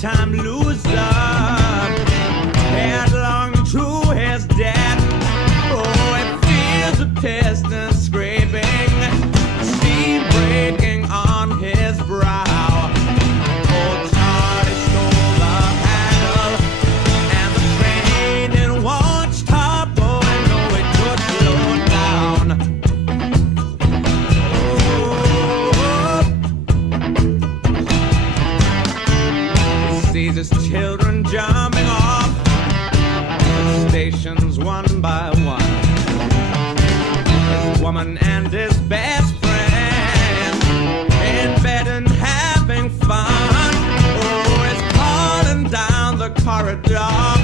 time loser, headlong to his death. Oh, he feels the piston scraping, steam breaking on his brow. Old Charlie stole the handle, and the train it won't stop going. No, it could slow down. Sees his children jumping off the stations one by one. His woman and his best friend in bed and having fun. Oh, he's calling down the corridor.